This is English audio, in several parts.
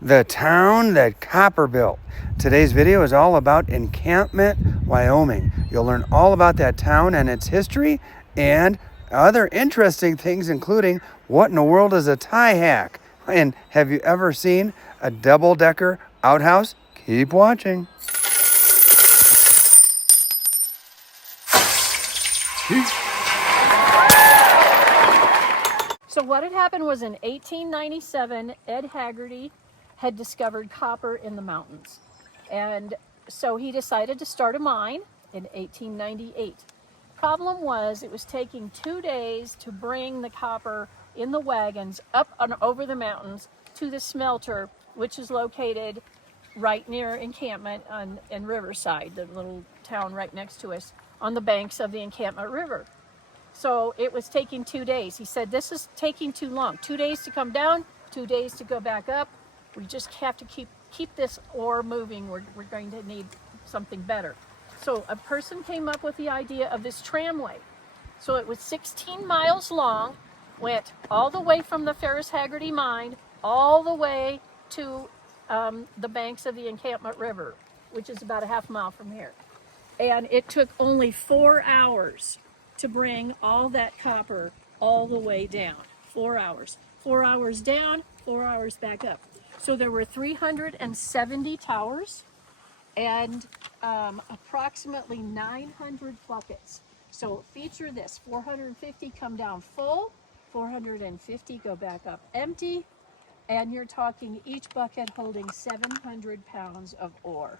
The town that copper built. Today's video is all about Encampment, Wyoming. You'll learn all about that town and its history and other interesting things, including what in the world is a tie hack? And have you ever seen a double-decker outhouse? Keep watching. So what had happened was in 1897, Ed Haggerty had discovered copper in the mountains. And so he decided to start a mine in 1898. Problem was, it was taking 2 days to bring the copper in the wagons up and over the mountains to the smelter, which is located right near Encampment in Riverside, the little town right next to us, on the banks of the Encampment River. So it was taking 2 days. He said, this is taking too long. 2 days to come down, 2 days to go back up. We just have to keep this ore moving. We're going to need something better. So a person came up with the idea of this tramway. So it was 16 miles long, went all the way from the Ferris-Haggarty Mine, all the way to the banks of the Encampment River, which is about a half mile from here. And it took only 4 hours to bring all that copper all the way down. 4 hours. 4 hours down, 4 hours back up. So there were 370 towers and approximately 900 buckets. So feature this, 450 come down full, 450 go back up empty, and you're talking each bucket holding 700 pounds of ore.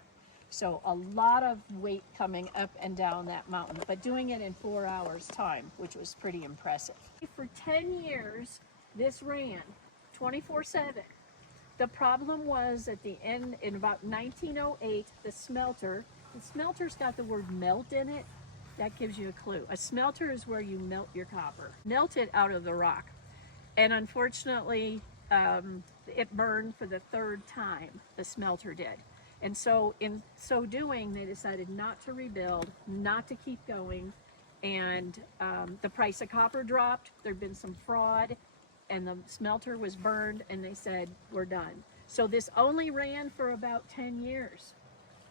So a lot of weight coming up and down that mountain, but doing it in 4 hours time, which was pretty impressive. For 10 years, this ran 24/7. The problem was at the end, in about 1908, the smelter's got the word melt in it. That gives you a clue. A smelter is where you melt your copper, melt it out of the rock. And unfortunately, it burned for the third time, the smelter did. And so in so doing, they decided not to rebuild, not to keep going, and the price of copper dropped. There'd been some fraud, and the smelter was burned, and they said, we're done. So this only ran for about 10 years,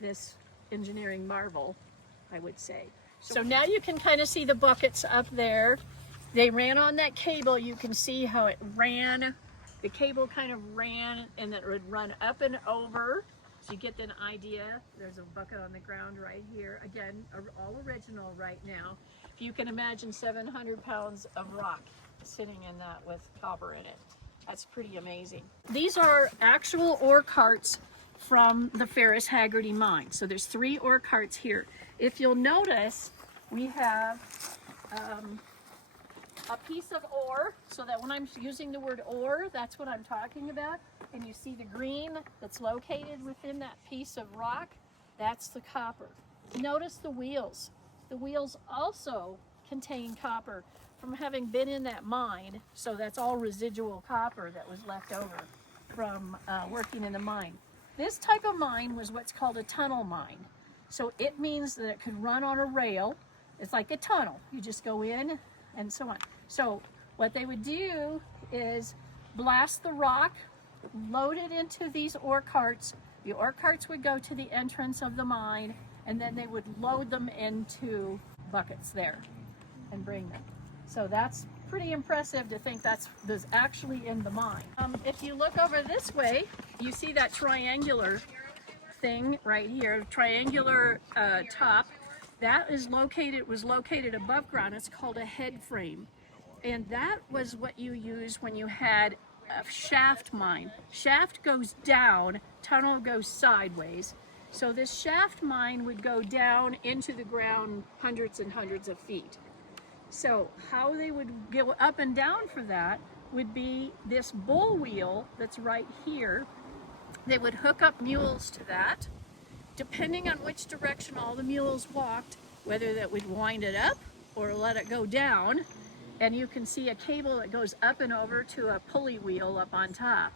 this engineering marvel, I would say. So now you can kind of see the buckets up there. They ran on that cable. You can see how it ran. The cable kind of ran, and it would run up and over. So you get an idea. There's a bucket on the ground right here. Again, all original right now. If you can imagine 700 pounds of rock sitting in that with copper in it. That's pretty amazing. These are actual ore carts from the Ferris-Haggarty Mine. So there's 3 ore carts here. If you'll notice, we have a piece of ore, so that when I'm using the word ore, that's what I'm talking about. And you see the green that's located within that piece of rock, that's the copper. Notice the wheels. The wheels also contain copper from having been in that mine, so that's all residual copper that was left over from working in the mine. This type of mine was what's called a tunnel mine. So it means that it could run on a rail. It's like a tunnel. You just go in and so on. So what they would do is blast the rock, load it into these ore carts. The ore carts would go to the entrance of the mine, and then they would load them into buckets there and bring them. So that's pretty impressive to think that's actually in the mine. If you look over this way, you see that triangular thing right here, triangular top. That was located above ground. It's called a head frame. And that was what you used when you had a shaft mine. Shaft goes down, tunnel goes sideways. So this shaft mine would go down into the ground hundreds and hundreds of feet. So how they would go up and down for that would be this bull wheel that's right here. They would hook up mules to that. Depending on which direction all the mules walked, whether that would wind it up or let it go down. And you can see a cable that goes up and over to a pulley wheel up on top.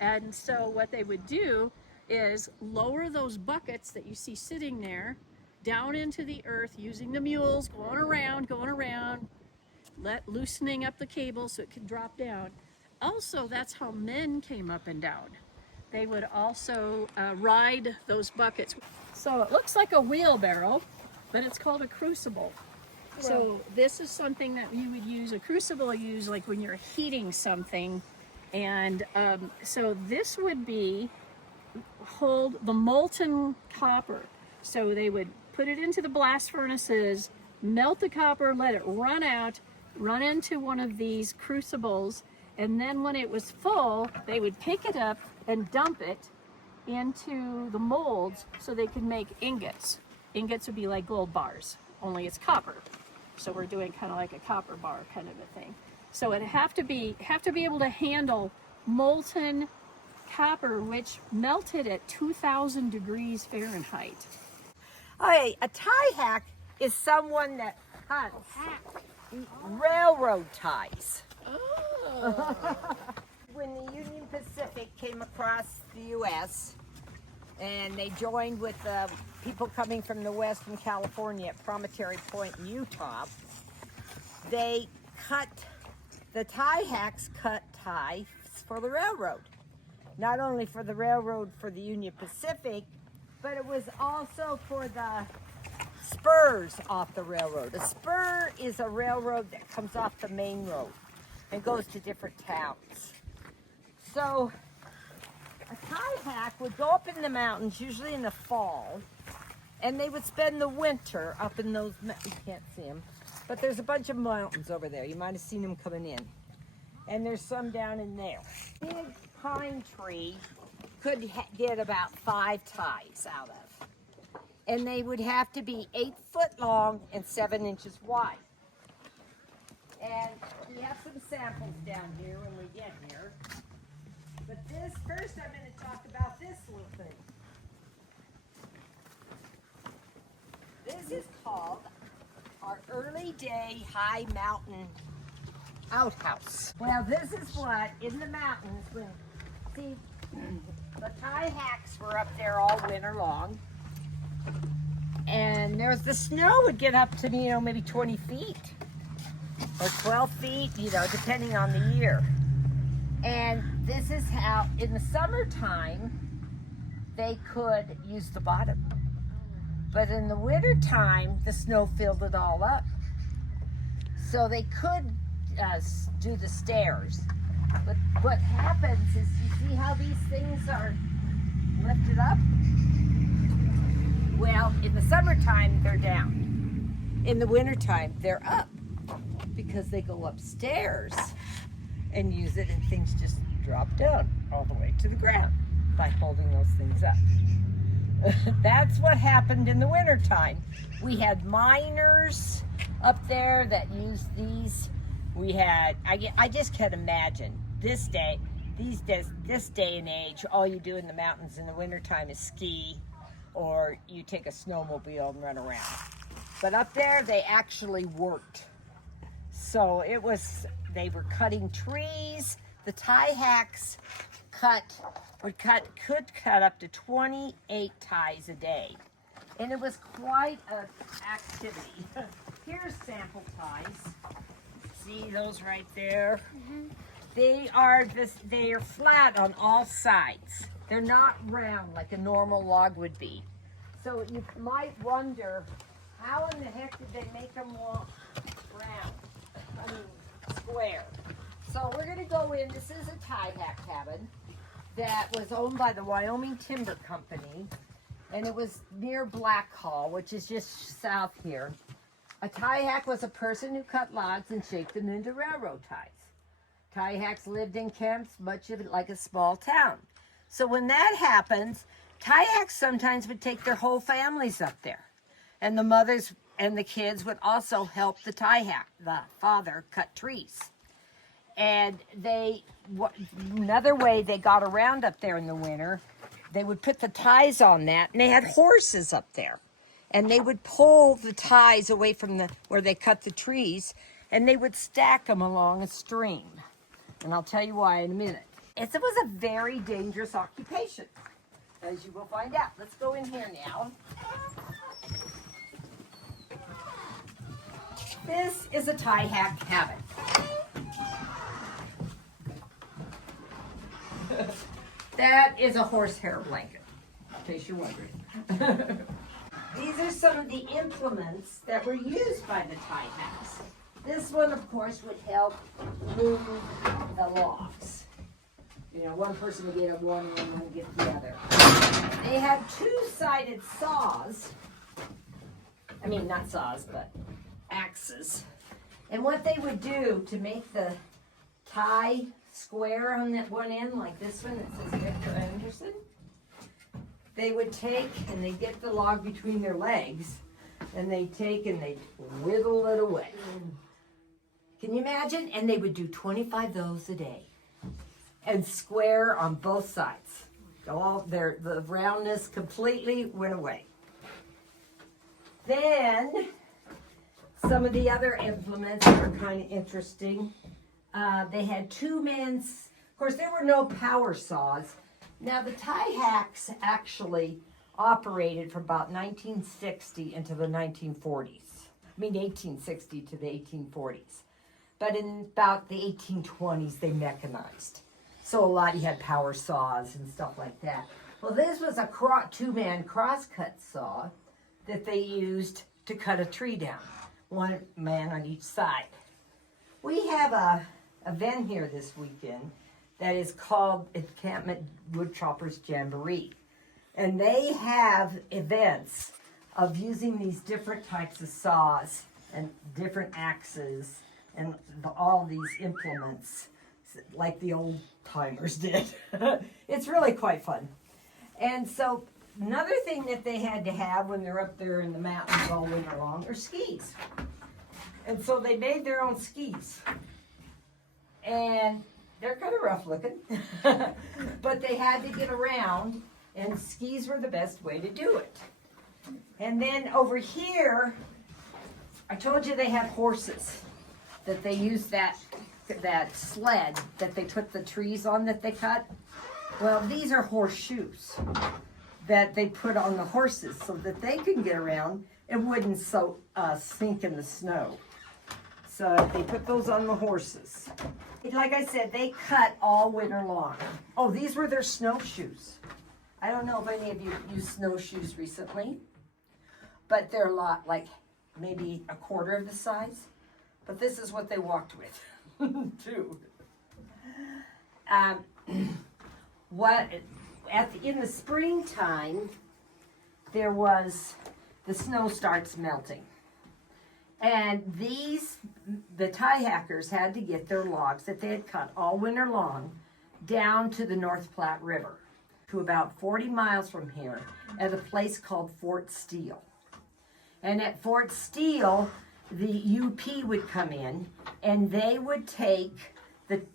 And so what they would do is lower those buckets that you see sitting there down into the earth using the mules, going around, loosening up the cable so it could drop down. Also, that's how men came up and down. they would also ride those buckets. So it looks like a wheelbarrow, but it's called a crucible. So this is something that you would use, a crucible you use like when you're heating something. And so this would hold the molten copper. So they would put it into the blast furnaces, melt the copper, let it run out, run into one of these crucibles, and then when it was full, they would pick it up and dump it into the molds so they could make ingots. Ingots would be like gold bars, only it's copper. So we're doing kind of like a copper bar kind of a thing. So it have to be able to handle molten copper, which melted at 2,000 degrees Fahrenheit. Okay, a tie hack is someone that hunts railroad ties. Oh. When the Union Pacific came across the U.S. and they joined with the people coming from the west from California at Promontory Point, Utah, the tie hacks cut ties for the railroad. Not only for the railroad for the Union Pacific, but it was also for the spurs off the railroad. A spur is a railroad that comes off the main road and goes to different towns. So a tie hack would go up in the mountains, usually in the fall, and they would spend the winter up in those, you can't see them, but there's a bunch of mountains over there. You might have seen them coming in. And there's some down in there. Big pine tree could get about 5 ties out of. And they would have to be 8 foot long and 7 inches wide. And we have some samples down here when we get here. But this, first I'm going to talk about this little thing. This is called our early day high mountain outhouse. Well, this is what, in the mountains, when, see, the tie hacks were up there all winter long. And the snow would get up to, maybe 20 feet or 12 feet, depending on the year. And this is how, in the summertime, they could use the bottom. But in the wintertime, the snow filled it all up. So they could do the stairs. But what happens is, you see how these things are lifted up? Well, in the summertime, they're down. In the wintertime, they're up because they go upstairs and use it, and things just drop down all the way to the ground by holding those things up. That's what happened in the wintertime. We had miners up there that used these. We had, I just can't imagine this day and age, all you do in the mountains in the wintertime is ski, or you take a snowmobile and run around. But up there, they actually worked. So they were cutting trees. The tie hacks could cut up to 28 ties a day. And it was quite an activity. Here's sample ties. See those right there? Mm-hmm. They are flat on all sides. They're not round like a normal log would be. So you might wonder, how in the heck did they make them square? So we're going to go in. This is a tie hack cabin that was owned by the Wyoming Timber Company, and it was near Blackhall, which is just south here. A tie hack was a person who cut logs and shaped them into railroad ties. Tie hacks lived in camps, much of it like a small town. So when that happens, tie hacks sometimes would take their whole families up there. And the mothers and the kids would also help the father, cut trees. And another way they got around up there in the winter, they would put the ties on that, and they had horses up there. And they would pull the ties away from where they cut the trees, and they would stack them along a stream. And I'll tell you why in a minute. It was a very dangerous occupation, as you will find out. Let's go in here now. This is a tie hack cabin. That is a horsehair blanket, in case you're wondering. These are some of the implements that were used by the tie hacks. This one, of course, would help move the logs. You know, one person would get one and one would get the other. They had two-sided saws. I mean, not saws, but axes. And what they would do to make the tie square on that one end, like this one that says Victor Anderson, they would take and they get the log between their legs, and they take and they whittle it away. Can you imagine? And they would do 25 of those a day, and square on both sides. The roundness completely went away. Then some of the other implements are kind of interesting. They had two-man's, of course there were no power saws. Now the tie hacks actually operated from about 1960 into the 1940s. I mean 1860 to the 1840s. But in about the 1820s they mechanized. So a lot you had power saws and stuff like that. Well, this was a two-man crosscut saw that they used to cut a tree down. One man on each side. We have a event here this weekend that is called Encampment Woodchoppers Jamboree. And they have events of using these different types of saws and different axes and all these implements like the old timers did. It's really quite fun. And so another thing that they had to have when they're up there in the mountains all winter long are skis. And so they made their own skis. And they're kind of rough looking, but they had to get around, and skis were the best way to do it. And then over here, I told you they had horses, that they used that sled that they put the trees on that they cut. Well, these are horseshoes that they put on the horses so that they can get around and wouldn't sink in the snow. So they put those on the horses. Like I said, they cut all winter long. Oh, these were their snowshoes. I don't know if any of you used snowshoes recently, but they're a lot, like maybe a quarter of the size. But this is what they walked with, too. In the springtime, the snow starts melting. And the tie hackers had to get their logs that they had cut all winter long down to the North Platte River, to about 40 miles from here at a place called Fort Steele. And at Fort Steele, the UP would come in and they would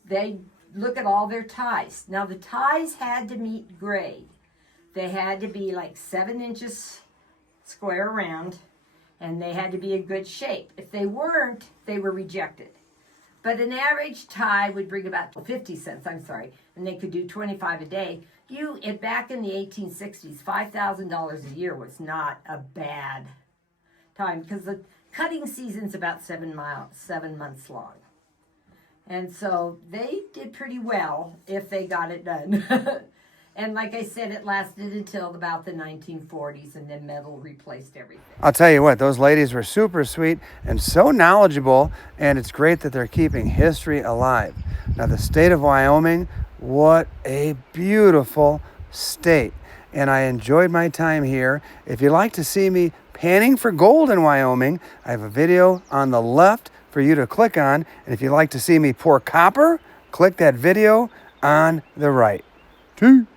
they'd look at all their ties. Now the ties had to meet grade. They had to be like 7 inches square around, and they had to be in good shape. If they weren't, they were rejected. But an average tie would bring about 50 cents, and they could do 25 a day. Back in the 1860s, $5,000 a year was not a bad time, because the cutting season's about 7 months long. And so they did pretty well if they got it done. And like I said, it lasted until about the 1940s, and then metal replaced everything. I'll tell you what, those ladies were super sweet and so knowledgeable, and it's great that they're keeping history alive. Now, the state of Wyoming, what a beautiful state. And I enjoyed my time here. If you'd like to see me panning for gold in Wyoming, I have a video on the left for you to click on. And if you'd like to see me pour copper, click that video on the right. Two.